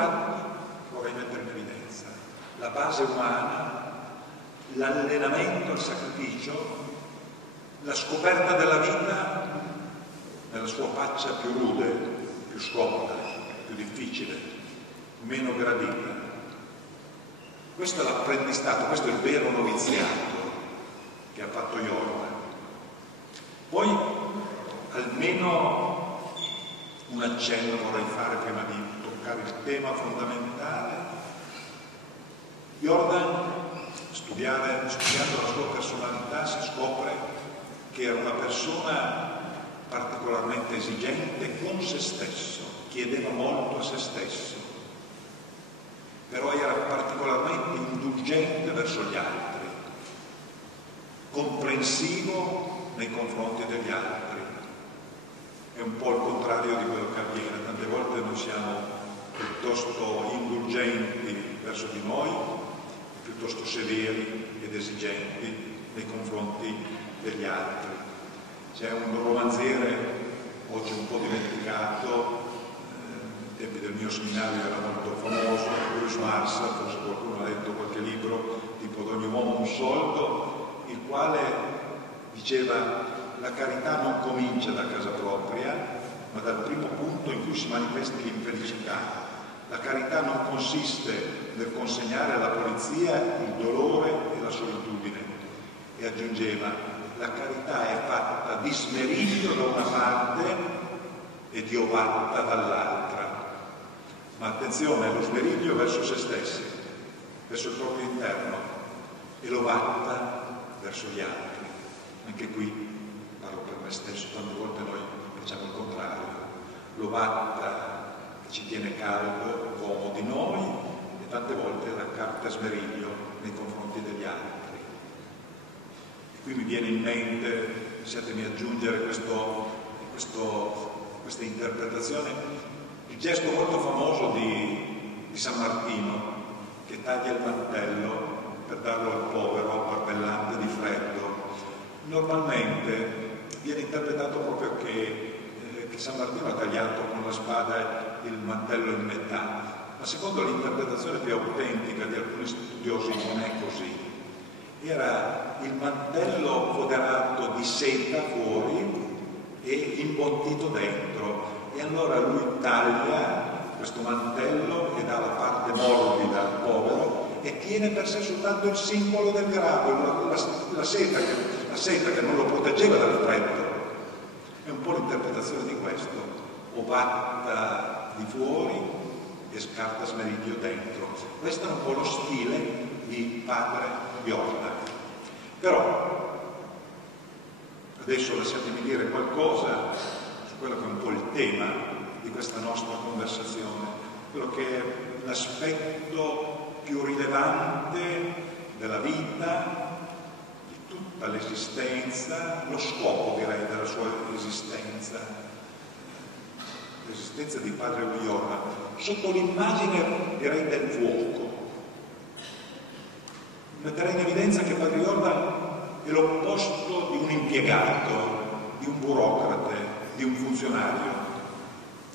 fatti che vorrei mettere in evidenza: la base umana, l'allenamento al sacrificio, la scoperta della vita nella sua faccia più rude, più scomoda, più difficile, meno gradita. Questo è l'apprendistato, questo è il vero noviziato che ha fatto Jordan. Poi almeno un accenno vorrei fare prima di toccare il tema fondamentale. Jordan, studiando la sua personalità, si scopre che era una persona particolarmente esigente con se stesso, chiedeva molto a se stesso, però era particolarmente indulgente verso gli altri, comprensivo nei confronti degli altri. È un po' il contrario di quello che avviene. Tante volte noi siamo piuttosto indulgenti verso di noi, piuttosto severi ed esigenti nei confronti degli altri. C'è un romanziere, oggi un po' dimenticato, ai tempi del mio seminario era molto famoso, Bruce Marshall, forse qualcuno ha letto qualche libro, tipo D'ogni uomo un soldo, il quale diceva: la carità non comincia da casa propria, ma dal primo punto in cui si manifesta l'infelicità. La carità non consiste nel consegnare alla polizia il dolore e la solitudine. E aggiungeva: la carità è fatta di smeriglio da una parte e di ovatta dall'altra. Ma attenzione, lo smeriglio verso se stessi, verso il proprio interno, e l'ovatta verso gli altri. Anche qui parlo per me stesso, tante volte noi facciamo il contrario. L'ovatta che ci tiene caldo, uomo di noi, e tante volte la carta smeriglio nei confronti degli altri. Qui mi viene in mente, lasciatemi aggiungere questa interpretazione, il gesto molto famoso di San Martino, che taglia il mantello per darlo al povero, barbellante di freddo. Normalmente viene interpretato proprio che San Martino ha tagliato con la spada il mantello in metà, ma secondo l'interpretazione più autentica di alcuni studiosi non è così. Era il mantello foderato di seta fuori e imbottito dentro, e allora lui taglia questo mantello e dà la parte morbida al povero e tiene per sé soltanto il simbolo del grado, la seta che non lo proteggeva dal freddo. È un po' l'interpretazione di questo: ovatta di fuori e scarta smeriglio dentro. Questo è un po' lo stile di padre Jordan. Però adesso lasciatemi dire qualcosa su quello che è un po' il tema di questa nostra conversazione, quello che è l'aspetto più rilevante della vita, di tutta l'esistenza, lo scopo, direi, della sua esistenza, l'esistenza di padre Jordan, sotto l'immagine, direi, del fuoco. Metterei in evidenza che padre Jordan è l'opposto di un impiegato, di un burocrate, di un funzionario,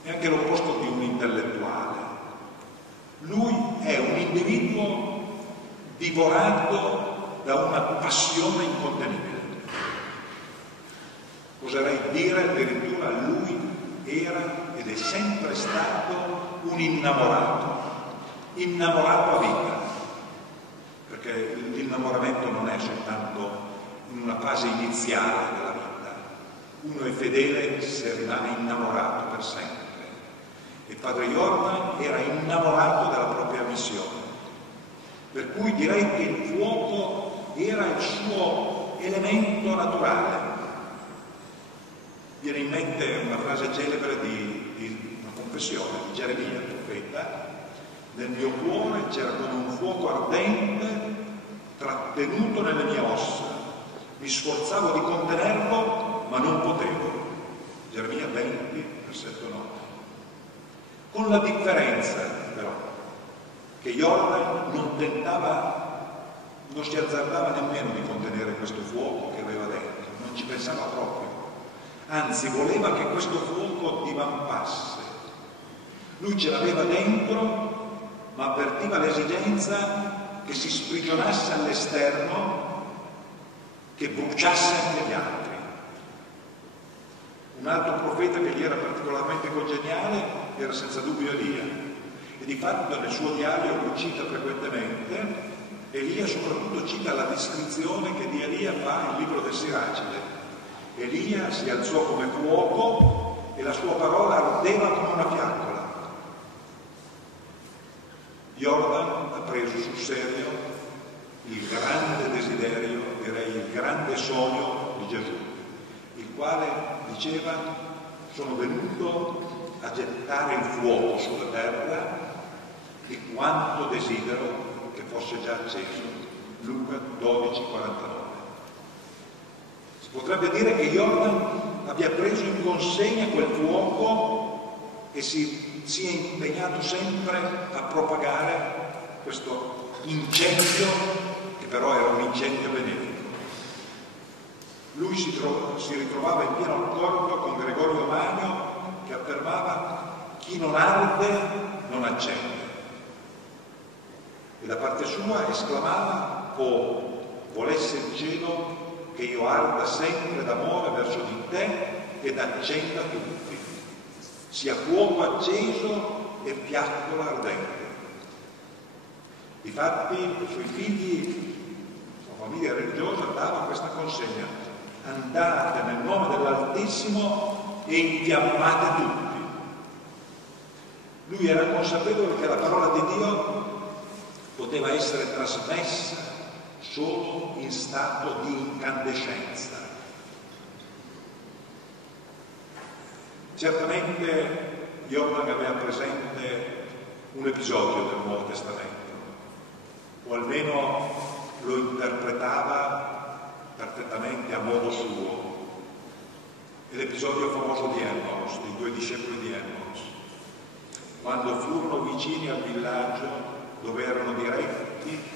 è anche l'opposto di un intellettuale. Lui è un individuo divorato da una passione incontenibile. Oserei dire addirittura lui era ed è sempre stato un innamorato a vita. Perché l'innamoramento non è soltanto in una fase iniziale della vita. Uno è fedele se rimane innamorato per sempre. E padre Jordan era innamorato della propria missione. Per cui direi che il fuoco era il suo elemento naturale. Viene in mente una frase celebre di una confessione di Geremia, il profeta: nel mio cuore c'era come un fuoco ardente trattenuto nelle mie ossa, mi sforzavo di contenerlo ma non potevo. Geremia 20, versetto 9. Con la differenza però che Jordan non si azzardava nemmeno di contenere questo fuoco che aveva dentro, non ci pensava proprio, anzi voleva che questo fuoco divampasse. Lui ce l'aveva dentro ma avvertiva l'esigenza che si sprigionasse all'esterno, che bruciasse anche gli altri. Un altro profeta che gli era particolarmente congeniale era senza dubbio Elia, e di fatto nel suo diario lo cita frequentemente. Elia soprattutto cita la descrizione che di Elia fa il libro del Siracide. Elia si alzò come fuoco e la sua parola ardeva come una fiaccola. Jordan ha preso sul serio il grande desiderio, direi il grande sogno di Gesù, il quale diceva: sono venuto a gettare il fuoco sulla terra e quanto desidero che fosse già acceso. Luca 12,49. Si potrebbe dire che Jordan abbia preso in consegna quel fuoco e si sia impegnato sempre a propagare questo incendio, che però era un incendio benefico. Lui si ritrovava in pieno accordo con Gregorio Magno, che affermava: chi non arde non accende. E da parte sua esclamava: oh, volesse il cielo che io arda sempre d'amore verso di te ed accenda tutti, sia fuoco acceso e fiaccola ardente. Difatti i suoi figli, la famiglia religiosa, dava questa consegna: andate nel nome dell'Altissimo e infiammate tutti. Lui era consapevole che la parola di Dio poteva essere trasmessa solo in stato di incandescenza. Certamente Jordan aveva presente un episodio del Nuovo Testamento, o almeno lo interpretava perfettamente a modo suo. È l'episodio famoso di Emmaus, dei due discepoli di Emmaus, quando furono vicini al villaggio dove erano diretti.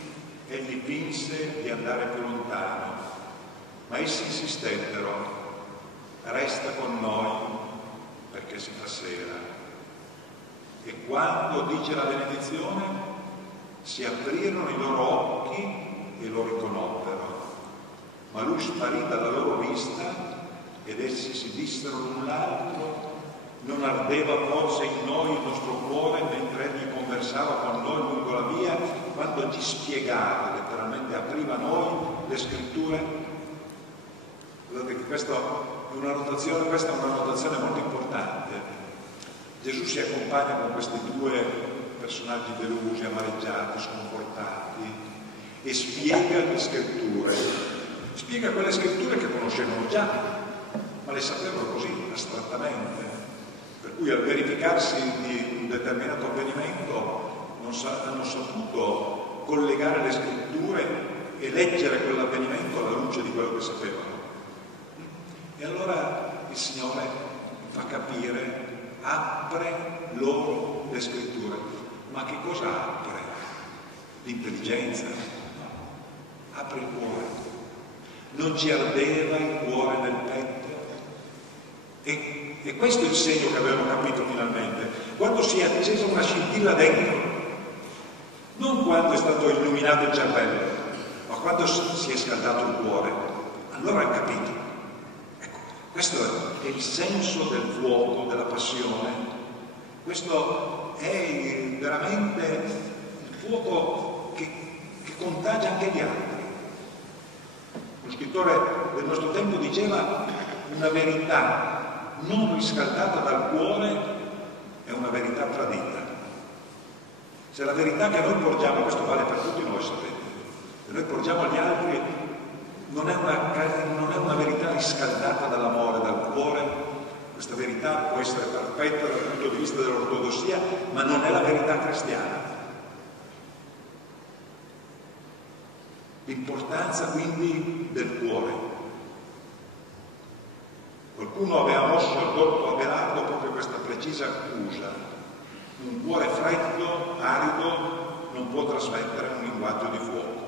Egli finse di andare più lontano, ma essi insistettero: resta con noi perché si fa sera. E quando dice la benedizione, si aprirono i loro occhi e lo riconobbero, ma lui sparì dalla loro vista ed essi si dissero l'un l'altro: non ardeva forse in noi il nostro cuore mentre egli conversava con noi lungo la via, quando ci spiegava, letteralmente apriva a noi le scritture? Guardate che questa è una notazione molto importante. Gesù si accompagna con questi due personaggi delusi, amareggiati, sconfortati, e spiega le scritture. Spiega quelle scritture che conoscevano già, ma le sapevano così, astrattamente. Per cui al verificarsi di un determinato avvenimento hanno saputo collegare le scritture e leggere quell'avvenimento alla luce di quello che sapevano. E allora il Signore fa capire, apre loro le scritture. Ma che cosa apre? L'intelligenza? No. Apre il cuore. Non ci ardeva il cuore nel petto? E questo è il segno che avevano capito finalmente, quando si è accesa una scintilla dentro, non quando è stato illuminato il cervello, ma quando si è scaldato il cuore. Allora hanno capito. Ecco, questo è il senso del fuoco, della passione. Questo è veramente il fuoco che contagia anche gli altri. Lo scrittore del nostro tempo diceva: una verità non riscaldata dal cuore è una verità tradita. Se la verità che noi porgiamo, questo vale per tutti noi, sapete, se noi porgiamo agli altri non è una verità riscaldata dall'amore, dal cuore, questa verità può essere perfetta dal punto di vista dell'ortodossia, ma non è la verità cristiana. L'importanza quindi del cuore. Qualcuno aveva mosso al dotto Abelardo proprio questa precisa accusa: un cuore freddo, arido, non può trasmettere un linguaggio di fuoco.